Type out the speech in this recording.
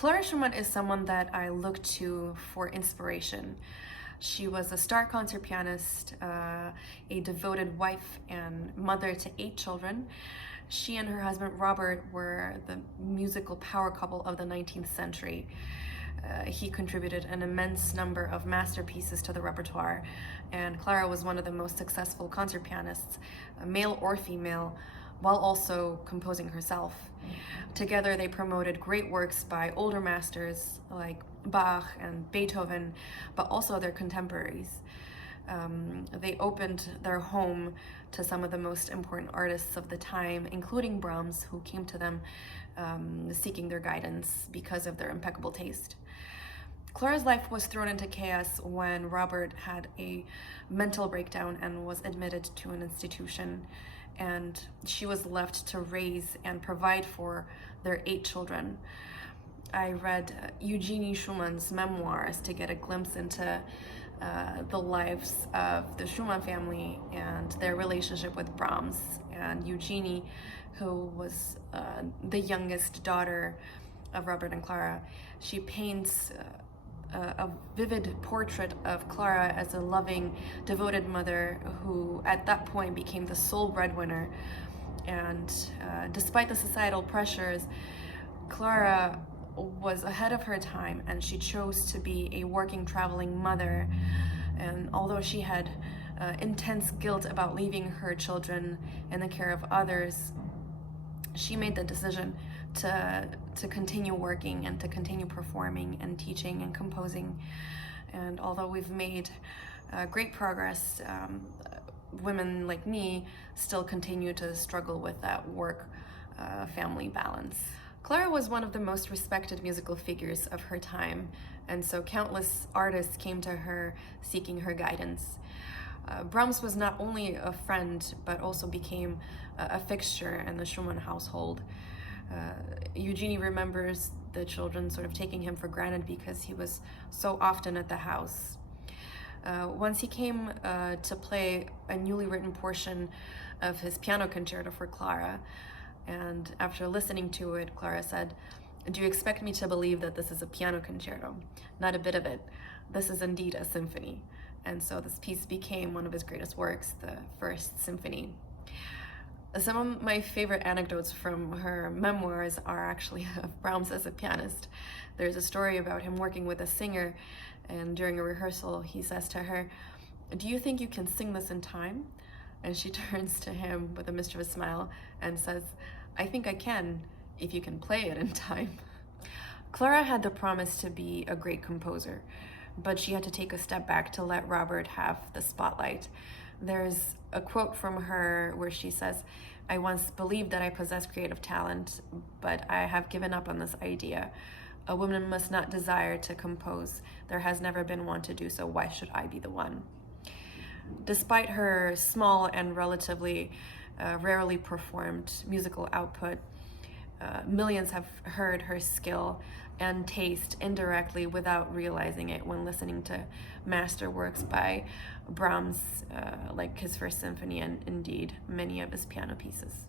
Clara Schumann is someone that I look to for inspiration. She was a star concert pianist, a devoted wife and mother to 8 children. She and her husband Robert were the musical power couple of the 19th century. He contributed an immense number of masterpieces to the repertoire, and Clara was one of the most successful concert pianists, male or female, while also composing herself. Together they promoted great works by older masters like Bach and Beethoven, but also their contemporaries. They opened their home to some of the most important artists of the time, including Brahms, who came to them seeking their guidance because of their impeccable taste. Clara's life was thrown into chaos when Robert had a mental breakdown and was admitted to an institution, and she was left to raise and provide for their 8 children. I read Eugenie Schumann's memoirs to get a glimpse into the lives of the Schumann family and their relationship with Brahms. And Eugenie, who was the youngest daughter of Robert and Clara, she paints a vivid portrait of Clara as a loving, devoted mother who at that point became the sole breadwinner. And despite the societal pressures, Clara was ahead of her time, and she chose to be a working, traveling mother. And although she had intense guilt about leaving her children in the care of others, she made the decision to continue working and to continue performing and teaching and composing. And although we've made great progress, women like me still continue to struggle with that work-family balance. Clara was one of the most respected musical figures of her time, and so countless artists came to her seeking her guidance. Brahms was not only a friend, but also became a fixture in the Schumann household. Eugenie remembers the children sort of taking him for granted because he was so often at the house. Once he came to play a newly written portion of his piano concerto for Clara, and after listening to it, Clara said, "Do you expect me to believe that this is a piano concerto? Not a bit of it. This is indeed a symphony." And so this piece became one of his greatest works, the First Symphony. Some of my favorite anecdotes from her memoirs are actually of Brahms as a pianist. There's a story about him working with a singer, and during a rehearsal, he says to her, "Do you think you can sing this in time?" And she turns to him with a mischievous smile and says, "I think I can, if you can play it in time." Clara had the promise to be a great composer, but she had to take a step back to let Robert have the spotlight. There's a quote from her where she says, "I once believed that I possessed creative talent, but I have given up on this idea. A woman must not desire to compose. There has never been one to do so. Why should I be the one?" Despite her small and relatively rarely performed musical output, millions have heard her skill and taste indirectly without realizing it when listening to masterworks by Brahms, like his First Symphony and indeed many of his piano pieces.